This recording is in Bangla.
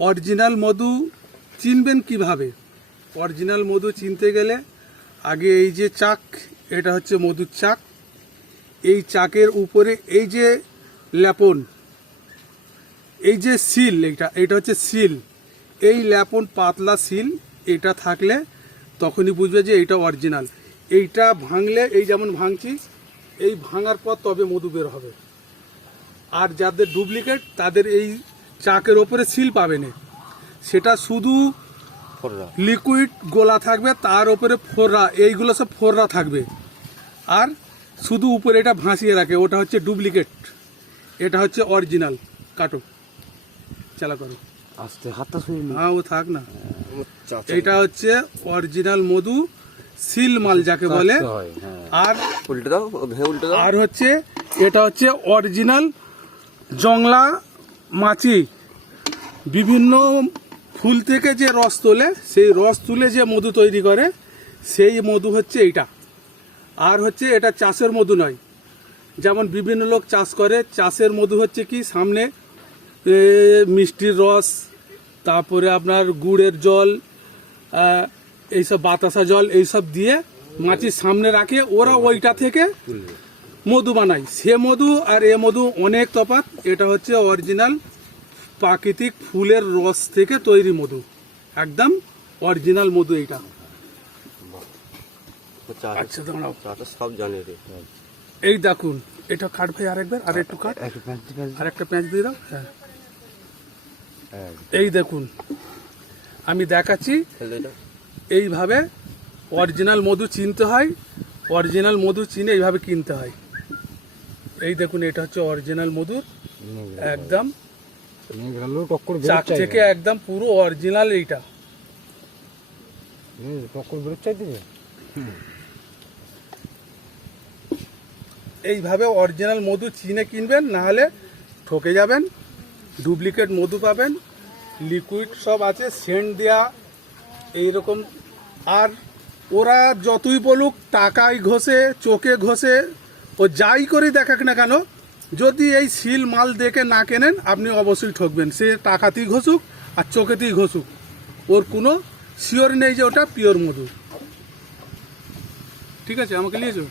অরিজিনাল মধু চিনবেন কিভাবে? অরিজিনাল মধু চিনতে গেলে আগে এই যে চাক, এটা হচ্ছে মধুর চাক। এই চাকের উপরে এই যে লেপন, এই যে সিল, এটা হচ্ছে সিল। এই লেপন পাতলা সিল এটা থাকলে তখনই বুঝবে যে এইটা অরিজিনাল। এইটা ভাঙলে, এই যেমন ভাঙছি, এই ভাঙার পর তবে মধু বের হবে। আর যাদের ডুপ্লিকেট তাদের এই চাকের ওপরে সিল পাবে না, সেটা শুধু লিকুইড গোলা থাকবে, তার উপরে ফোররা, এইগুলো সব ফোররা থাকবে, আর শুধু উপরে এটা ভাসিয়ে রাখে, ওটা হচ্ছে ডুপ্লিকেট, এটা হচ্ছে অরিজিনাল। কাটো, চালা করো, আস্তে হাতটা শুয়ে হ্যাঁ ও থাক না। এটা হচ্ছে অরিজিনাল মধু, সিল মাল যাকে বলে। আর উল্টে দাও, উল্টে দাও। আর হচ্ছে এটা হচ্ছে অরিজিনাল জংলা মাছি। বিভিন্ন ফুল থেকে যে রস তোলে, সেই রস তুলে যে মধু তৈরি করে, সেই মধু হচ্ছে এইটা। আর হচ্ছে এটা চাষের মধু নয়, যেমন বিভিন্ন লোক চাষ করে। চাষের মধু হচ্ছে কি, সামনে মিষ্টির রস, তারপরে আপনার গুড়ের জল, এইসব বাতাসা জল, এইসব দিয়ে মাছির সামনে রাখে, ওরা ওইটা থেকে মধু বানায়। সে মধু আর এ মধু অনেক তফাৎ। এটা হচ্ছে অরিজিনাল প্রাকৃতিক ফুলের রস থেকে তৈরি মধু, একদম অরিজিনাল মধু এইটা। আচ্ছা দাঁড়াও, সব জানি রে। এই দেখুন, এটা কাট ভাই, আরেকবার, আর একটু কাট, আর একটা প্যাঁচ দিয়ে দাও। হ্যাঁ, এই দেখুন আমি দেখাচ্ছি, এইভাবে অরিজিনাল মধু চিনতে হয়। অরিজিনাল মধু চিনে এইভাবে কিনতে হয়। এই দেখুন, এটা হচ্ছে অরিজিনাল মধুর একদম চাক থেকে একদম পুরো অরিজিনাল। এইটা এইভাবে অরিজিনাল মধু চিনে কিনবেন, না হলে ঠকে যাবেন। ডুপ্লিকেট মধু পাবেন, লিকুইড সব আছে, সেন্ট দেয়া এইরকম। আর ওরা যতই বলুক, টাকায় ঘষে, চোখে ঘষে, ও যাই করে দেখাক না কেন, যদি এই সিল মাল দেখে না কেনেন, আপনি অবশ্যই ঠকবেন। সে টাকাতেই ঘষুক আর চোখেতেই ঘষুক, ওর কোনো শিওর নেই যে ওটা পিওর মধু। ঠিক আছে, আমাকে নিয়েছো?